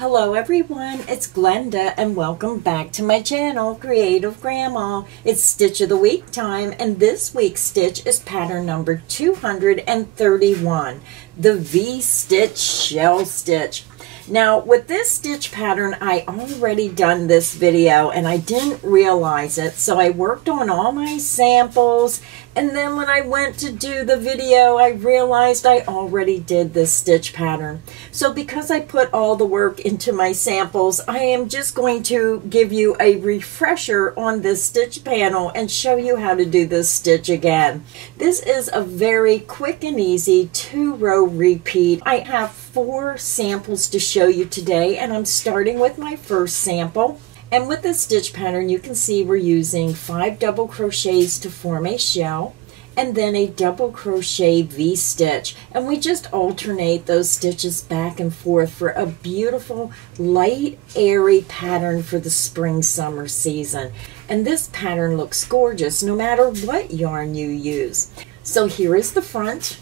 Hello everyone, it's Glenda and welcome back to my channel, Creative Grandma. It's Stitch of the Week time and this week's stitch is pattern number 231, the V-stitch shell stitch. Now with this stitch pattern, I already done this video and I didn't realize it, so I worked on all my samples, and then when I went to do the video, I realized I already did this stitch pattern. So because I put all the work into my samples, I am just going to give you a refresher on this stitch panel and show you how to do this stitch again. This is a very quick and easy 2-row repeat. I have 4 samples to show you today, and I'm starting with my first sample. And with this stitch pattern, you can see we're using 5 double crochets to form a shell and then a double crochet V-stitch, and we just alternate those stitches back and forth for a beautiful light airy pattern for the spring summer season. And this pattern looks gorgeous no matter what yarn you use. So here is the front.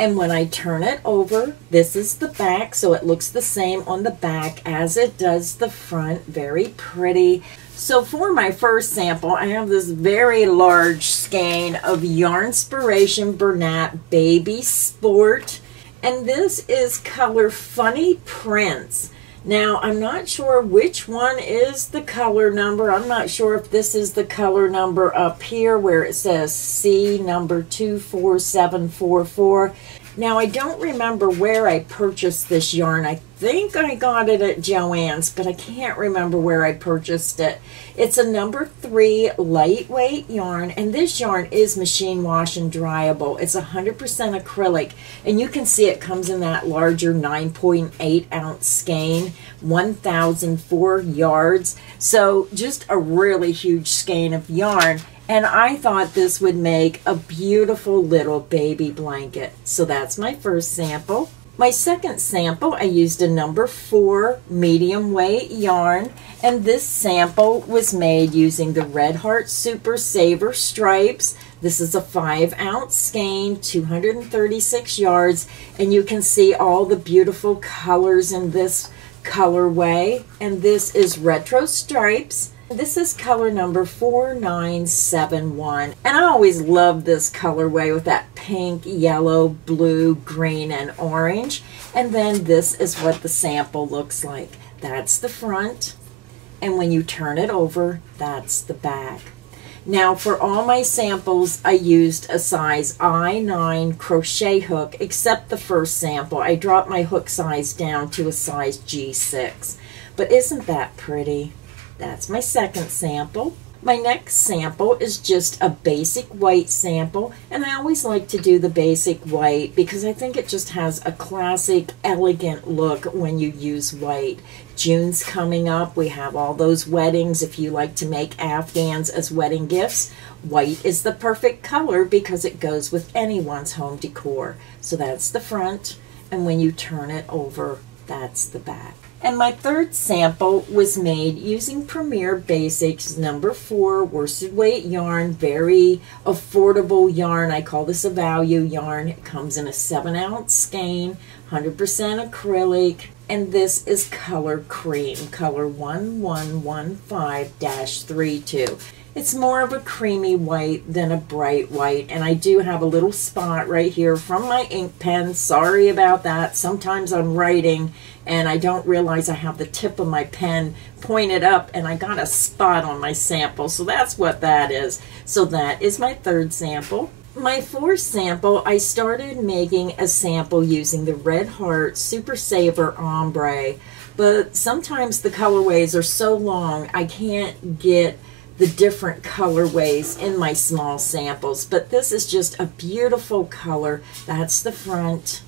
And when I turn it over, this is the back, so it looks the same on the back as it does the front. Very pretty. So for my first sample, I have this very large skein of Yarnspiration Bernat Baby Sport, and this is color Funny Prints. Now, I'm not sure which one is the color number. I'm not sure if this is the color number up here where it says C number 24744. Now, I don't remember where I purchased this yarn. I think I got it at Joann's, but I can't remember where I purchased it. It's a number 3 lightweight yarn, and this yarn is machine wash and dryable. It's 100% acrylic, and you can see it comes in that larger 9.8 ounce skein, 1,004 yards. So just a really huge skein of yarn. And I thought this would make a beautiful little baby blanket. So that's my first sample. My second sample, I used a number 4 medium weight yarn, and this sample was made using the Red Heart Super Saver stripes. This is a 5 ounce skein, 236 yards, and you can see all the beautiful colors in this colorway. And this is Retro Stripes. This is color number 4971, and I always love this colorway with that pink, yellow, blue, green, and orange. And then this is what the sample looks like. That's the front, and when you turn it over, that's the back. Now for all my samples, I used a size I9 crochet hook, except the first sample. I dropped my hook size down to a size G6. But isn't that pretty? That's my second sample. My next sample is just a basic white sample, and I always like to do the basic white because I think it just has a classic, elegant look when you use white. June's coming up. We have all those weddings. If you like to make Afghans as wedding gifts, white is the perfect color because it goes with anyone's home decor. So that's the front, and when you turn it over, that's the back. And my third sample was made using Premier Basics number 4 worsted weight yarn, very affordable yarn. I call this a value yarn. It comes in a 7 ounce skein, 100% acrylic, and this is color cream, color 1115-32. It's more of a creamy white than a bright white, and I do have a little spot right here from my ink pen. Sorry about that. Sometimes I'm writing and I don't realize I have the tip of my pen pointed up and I got a spot on my sample, so that's what that is. So that is my third sample. My fourth sample, I started making a sample using the Red Heart Super Saver Ombre, but sometimes the colorways are so long I can't get the different colorways in my small samples, but this is just a beautiful color. That's the front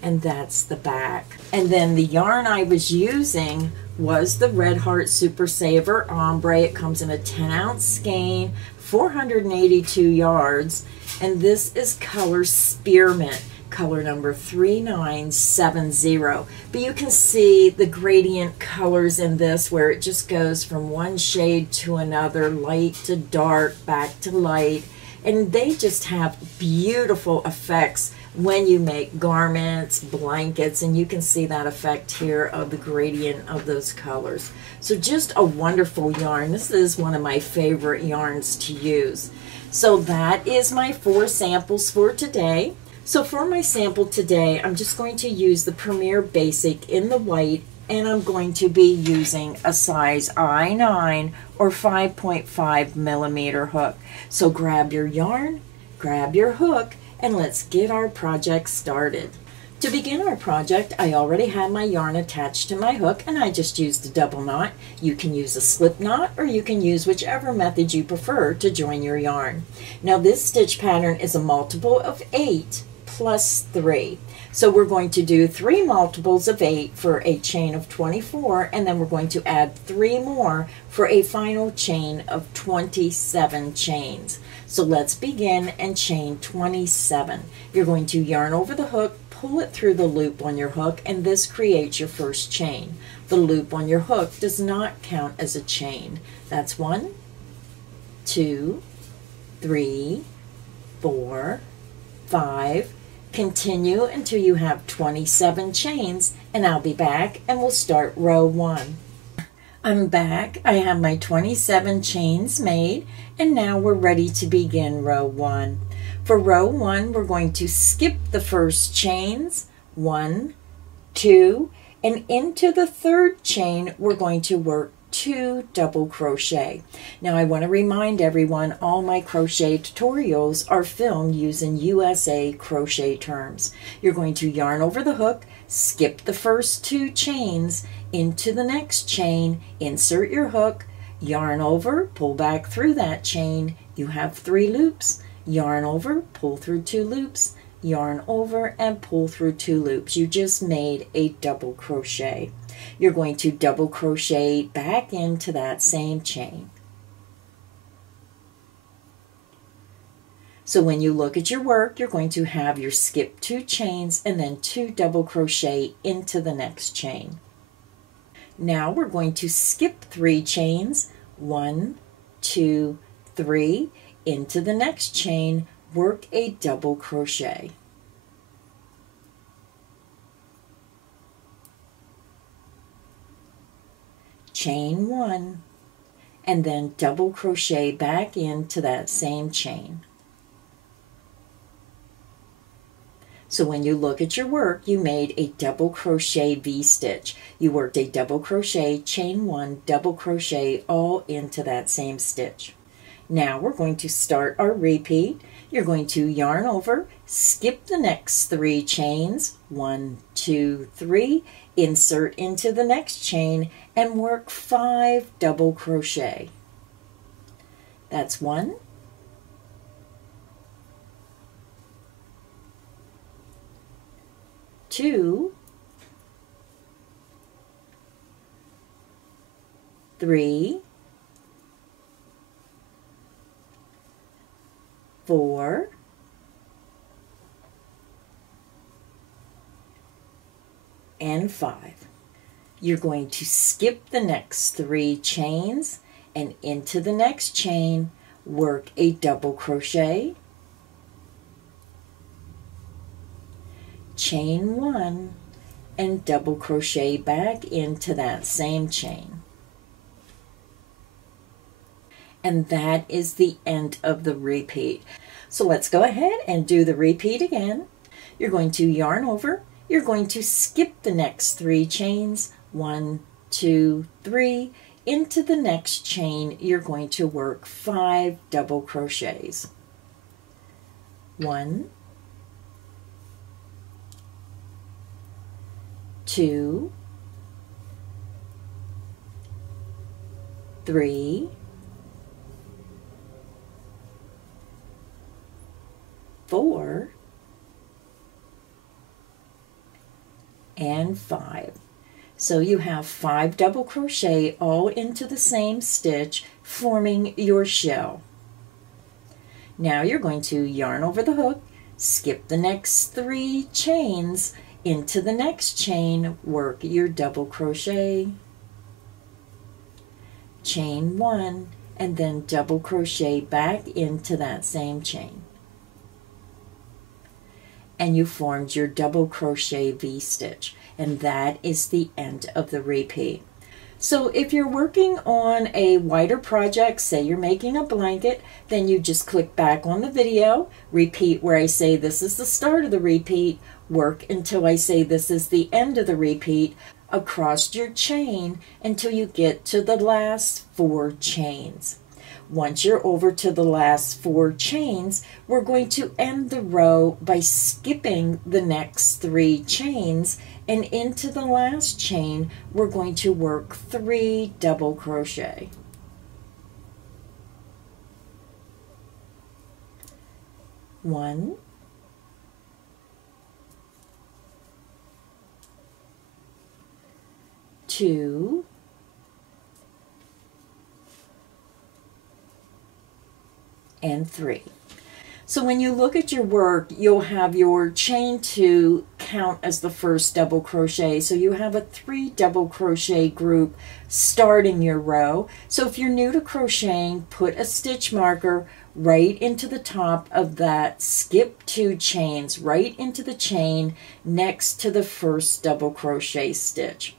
and that's the back. And then the yarn I was using was the Red Heart Super Saver Ombre. It comes in a 10 ounce skein, 482 yards, and this is color Spearmint, color number 3970. But you can see the gradient colors in this where it just goes from one shade to another, light to dark, back to light, and they just have beautiful effects when you make garments, blankets, and you can see that effect here of the gradient of those colors. So just a wonderful yarn. This is one of my favorite yarns to use. So that is my 4 samples for today. So for my sample today, I'm just going to use the Premier Basic in the white, and I'm going to be using a size I9 or 5.5 millimeter hook. So grab your yarn, grab your hook, and let's get our project started. To begin our project, I already have my yarn attached to my hook, and I just used a double knot. You can use a slip knot, or you can use whichever method you prefer to join your yarn. Now this stitch pattern is a multiple of 8 plus 3. So we're going to do 3 multiples of 8 for a chain of 24, and then we're going to add 3 more for a final chain of 27 chains. So let's begin and chain 27. You're going to yarn over the hook, pull it through the loop on your hook, and this creates your first chain. The loop on your hook does not count as a chain. That's 1, 2, 3, 4, 5. Continue until you have 27 chains, and I'll be back and we'll start row 1. I'm back. I have my 27 chains made, and now we're ready to begin row 1. For row 1, we're going to skip the first chains, 1, 2, and into the third chain we're going to work 2 double crochet. Now I want to remind everyone all my crochet tutorials are filmed using USA crochet terms. You're going to yarn over the hook, skip the first 2 chains, into the next chain, insert your hook, yarn over, pull back through that chain. You have 3 loops, yarn over, pull through 2 loops, yarn over, and pull through 2 loops. You just made a double crochet. You're going to double crochet back into that same chain. So when you look at your work, you're going to have your skip 2 chains and then 2 double crochet into the next chain. Now we're going to skip 3 chains, 1, 2, 3, into the next chain, work a double crochet. Chain 1, and then double crochet back into that same chain. So when you look at your work, you made a double crochet V-stitch. You worked a double crochet, chain 1, double crochet, all into that same stitch. Now we're going to start our repeat. You're going to yarn over, skip the next 3 chains, 1, 2, 3, insert into the next chain, and work 5 double crochet. That's 1, 2, 3, 4, and 5. You're going to skip the next 3 chains and into the next chain, work a double crochet, chain 1, and double crochet back into that same chain. And that is the end of the repeat. So let's go ahead and do the repeat again. You're going to yarn over, you're going to skip the next 3 chains, 1, 2, 3, into the next chain, you're going to work 5 double crochets. 1, 2, 3, 4, and 5. So you have 5 double crochet all into the same stitch, forming your shell. Now you're going to yarn over the hook, skip the next 3 chains, into the next chain, work your double crochet, chain 1, and then double crochet back into that same chain. and you formed your double crochet V-stitch, and that is the end of the repeat. So if you're working on a wider project, say you're making a blanket, then you just click back on the video, repeat where I say this is the start of the repeat, work until I say this is the end of the repeat across your chain until you get to the last 4 chains. Once you're over to the last 4 chains, we're going to end the row by skipping the next 3 chains, and into the last chain we're going to work 3 double crochet. One, two, and 3. So when you look at your work, you'll have your chain 2 count as the first double crochet. So you have a 3 double crochet group starting your row. So if you're new to crocheting, put a stitch marker right into the top of that skip 2 chains, right into the chain next to the first double crochet stitch.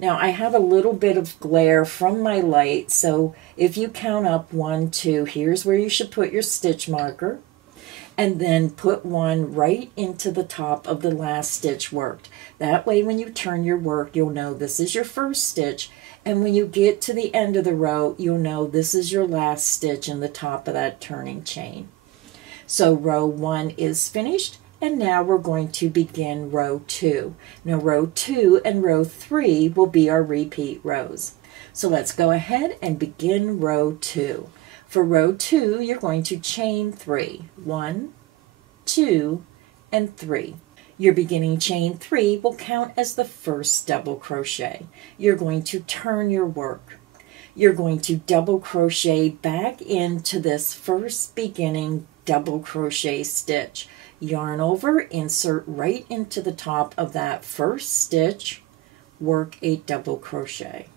Now I have a little bit of glare from my light, so if you count up 1, 2, here's where you should put your stitch marker, and then put 1 right into the top of the last stitch worked. That way when you turn your work, you'll know this is your first stitch, and when you get to the end of the row, you'll know this is your last stitch in the top of that turning chain. So row 1 is finished. And now we're going to begin row 2. Now row 2 and row 3 will be our repeat rows. So let's go ahead and begin row 2. For row 2, you're going to chain 3. 1, 2, and 3. Your beginning chain 3 will count as the first double crochet. You're going to turn your work. You're going to double crochet back into this first beginning double crochet stitch. Yarn over, insert right into the top of that first stitch, work a double crochet.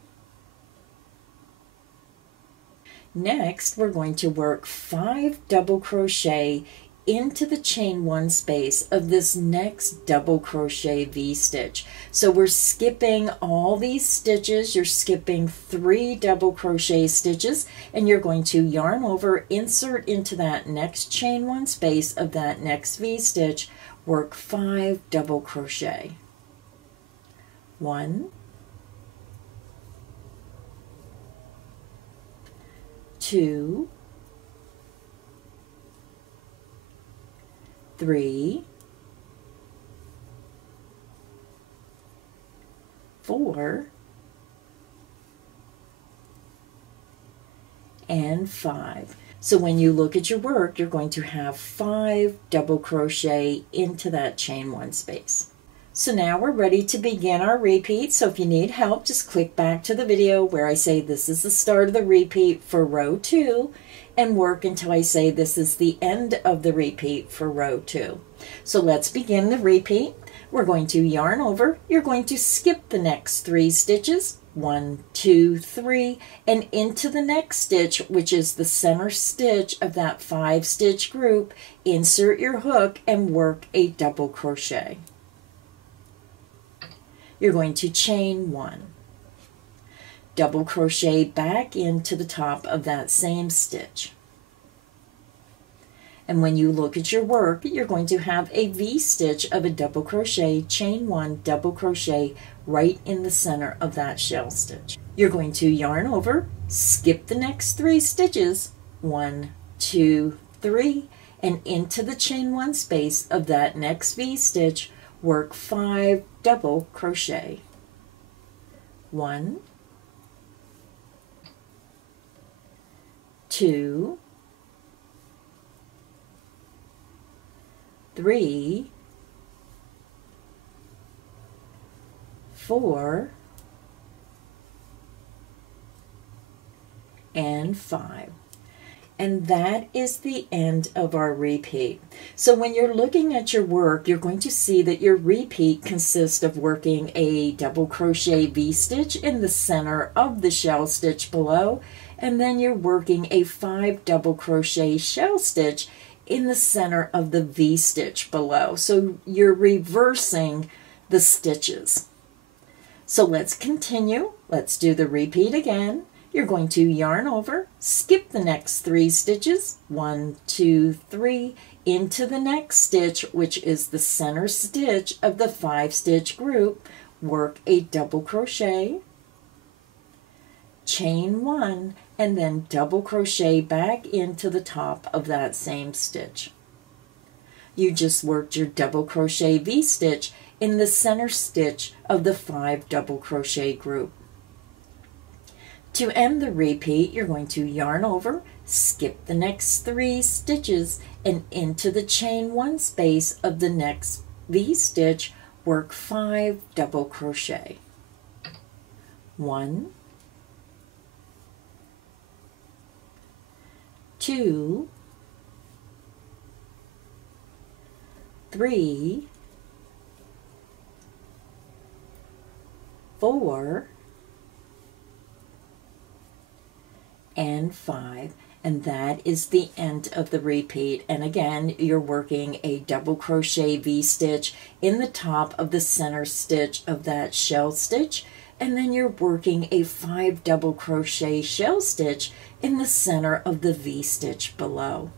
Next, we're going to work 5 double crochet into the chain 1 space of this next double crochet V-stitch. So we're skipping all these stitches. You're skipping 3 double crochet stitches, and you're going to yarn over, insert into that next chain 1 space of that next V-stitch, work 5 double crochet. 1, 2, 3, 4, and 5. So when you look at your work, you're going to have 5 double crochet into that chain 1 space. So now we're ready to begin our repeat. So if you need help, just click back to the video where I say this is the start of the repeat for row 2, and work until I say this is the end of the repeat for row 2. So let's begin the repeat. We're going to yarn over. You're going to skip the next 3 stitches, 1, 2, 3, and into the next stitch, which is the center stitch of that 5-stitch group. Insert your hook and work a double crochet. You're going to chain 1. Double crochet back into the top of that same stitch. And when you look at your work, you're going to have a V-stitch of a double crochet, chain 1, double crochet right in the center of that shell stitch. You're going to yarn over, skip the next 3 stitches, 1, 2, 3, and into the chain 1 space of that next V-stitch, work 5 double crochet. 1, 2, 3, 4, and 5. And that is the end of our repeat. So when you're looking at your work, you're going to see that your repeat consists of working a double crochet V-stitch in the center of the shell stitch below, and then you're working a 5 double crochet shell stitch in the center of the V-stitch below. So you're reversing the stitches. So let's continue. Let's do the repeat again. You're going to yarn over, skip the next 3 stitches, 1, 2, 3, into the next stitch, which is the center stitch of the 5-stitch group. Work a double crochet, chain 1, and then double crochet back into the top of that same stitch. You just worked your double crochet V-stitch in the center stitch of the 5 double crochet group. To end the repeat, you're going to yarn over, skip the next 3 stitches, and into the chain 1 space of the next V-stitch, work 5 double crochet. 1, 2, 3, 4, and 5, and that is the end of the repeat. And again, you're working a double crochet V-stitch in the top of the center stitch of that shell stitch, and then you're working a 5 double crochet shell stitch in the center of the V-stitch below.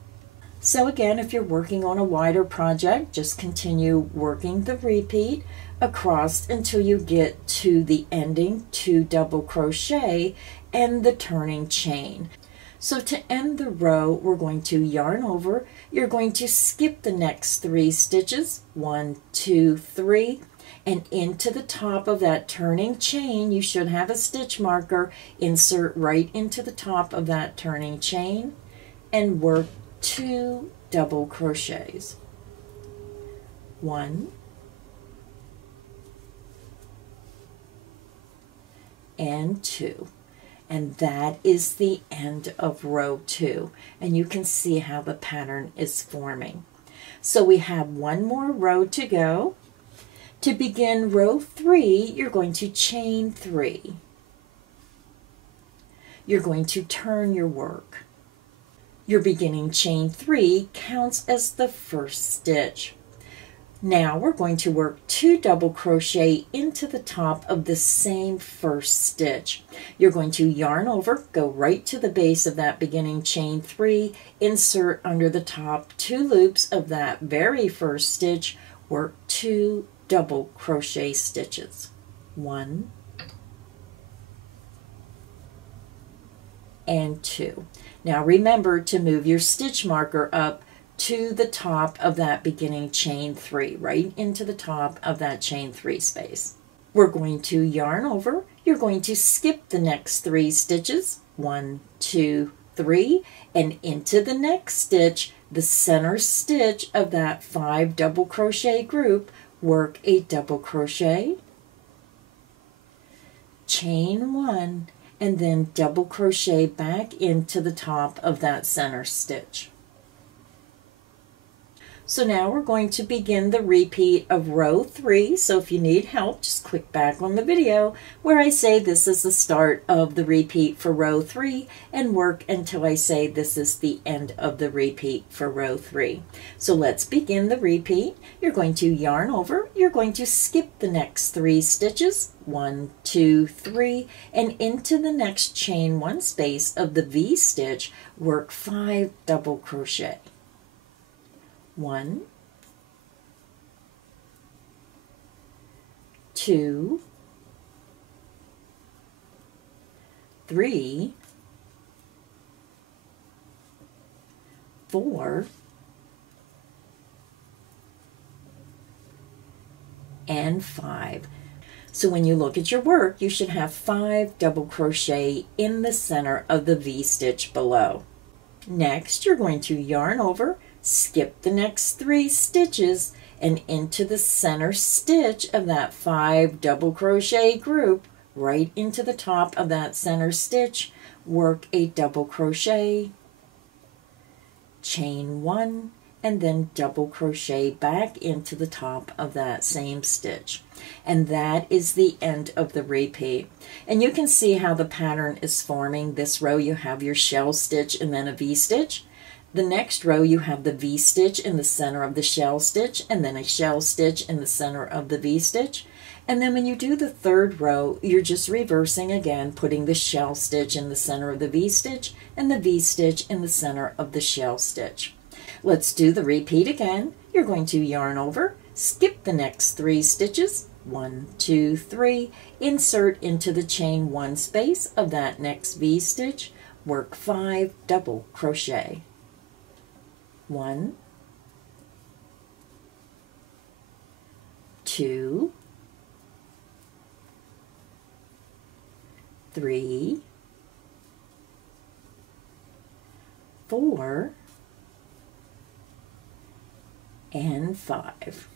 So again, if you're working on a wider project, just continue working the repeat across until you get to the ending 2 double crochet and the turning chain. So to end the row, we're going to yarn over. You're going to skip the next 3 stitches, 1, 2, 3, and into the top of that turning chain. You should have a stitch marker. Insert right into the top of that turning chain and work 2 double crochets. 1 and 2. And that is the end of row 2. And you can see how the pattern is forming. So we have one more row to go. To begin row 3, you're going to chain 3. You're going to turn your work. Your beginning chain 3 counts as the first stitch. Now we're going to work 2 double crochet into the top of the same first stitch. You're going to yarn over, go right to the base of that beginning chain 3, insert under the top 2 loops of that very first stitch, work 2 double crochet stitches. 1 and 2. Now remember to move your stitch marker up to the top of that beginning chain 3, right into the top of that chain 3 space. We're going to yarn over. You're going to skip the next 3 stitches, 1, 2, 3, and into the next stitch, the center stitch of that 5 double crochet group, work a double crochet, chain 1, and then double crochet back into the top of that center stitch. So now we're going to begin the repeat of row 3. So if you need help, just click back on the video where I say this is the start of the repeat for row 3 and work until I say this is the end of the repeat for row 3. So let's begin the repeat. You're going to yarn over. You're going to skip the next 3 stitches, 1, 2, 3, and into the next chain 1 space of the V stitch, work 5 double crochet. 1, 2, 3, 4, and 5. So when you look at your work, you should have 5 double crochet in the center of the V stitch below. Next, you're going to yarn over, skip the next 3 stitches, and into the center stitch of that 5 double crochet group, right into the top of that center stitch, work a double crochet, chain 1, and then double crochet back into the top of that same stitch. And that is the end of the repeat. And you can see how the pattern is forming. This row you have your shell stitch and then a V stitch. The next row you have the V-stitch in the center of the shell stitch, and then a shell stitch in the center of the V-stitch. And then when you do the third row, you're just reversing again, putting the shell stitch in the center of the V-stitch and the V-stitch in the center of the shell stitch. Let's do the repeat again. You're going to yarn over, skip the next 3 stitches, 1, 2, 3, insert into the chain 1 space of that next V-stitch, work 5 double crochet. 1, 2, 3, 4, and 5.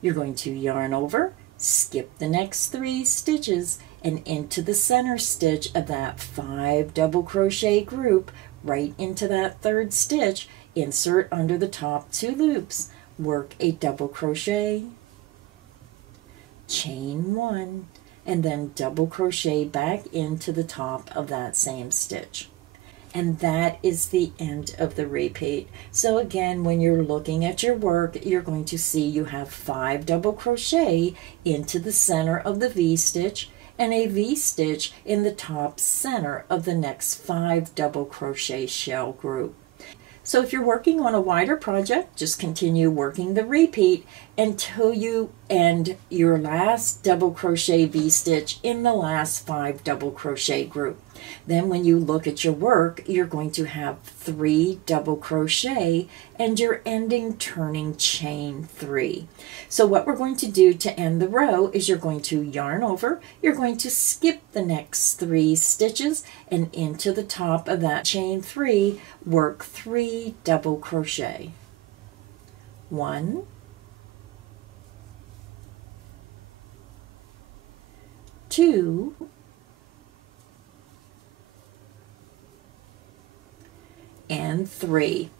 You're going to yarn over, skip the next 3 stitches, and into the center stitch of that 5 double crochet group, right into that 3rd stitch, insert under the top 2 loops, work a double crochet, chain 1, and then double crochet back into the top of that same stitch. And that is the end of the repeat. So again, when you're looking at your work, you're going to see you have 5 double crochet into the center of the V-stitch and a V-stitch in the top center of the next 5 double crochet shell group. So if you're working on a wider project, just continue working the repeat until you end your last double crochet V-stitch in the last 5 double crochet group. Then when you look at your work, you're going to have 3 double crochet and your ending turning chain 3. So what we're going to do to end the row is you're going to yarn over, you're going to skip the next 3 stitches, and into the top of that chain 3, work 3 double crochet. 1, 2, and 3.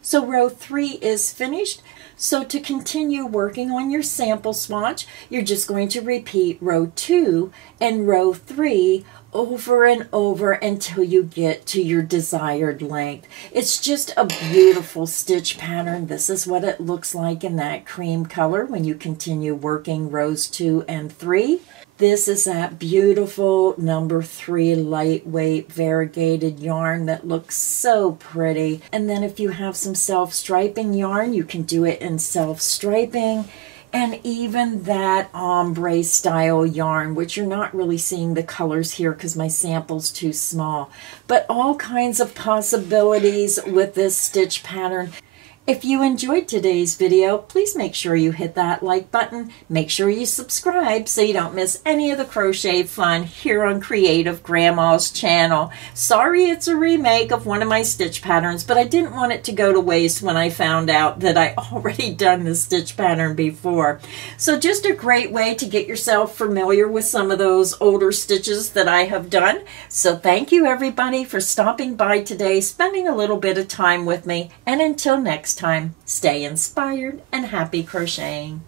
So row 3 is finished. So to continue working on your sample swatch, you're just going to repeat row 2 and row 3 over and over until you get to your desired length. It's just a beautiful stitch pattern. This is what it looks like in that cream color when you continue working rows 2 and 3. This is that beautiful number 3 lightweight variegated yarn that looks so pretty. And then if you have some self-striping yarn, you can do it in self-striping. And even that ombre style yarn, which you're not really seeing the colors here because my sample's too small. But all kinds of possibilities with this stitch pattern. If you enjoyed today's video, please make sure you hit that like button. Make sure you subscribe so you don't miss any of the crochet fun here on Creative Grandma's channel. Sorry it's a remake of one of my stitch patterns, but I didn't want it to go to waste when I found out that I already done this stitch pattern before. So just a great way to get yourself familiar with some of those older stitches that I have done. So thank you everybody for stopping by today, spending a little bit of time with me, and until next time, stay inspired and happy crocheting.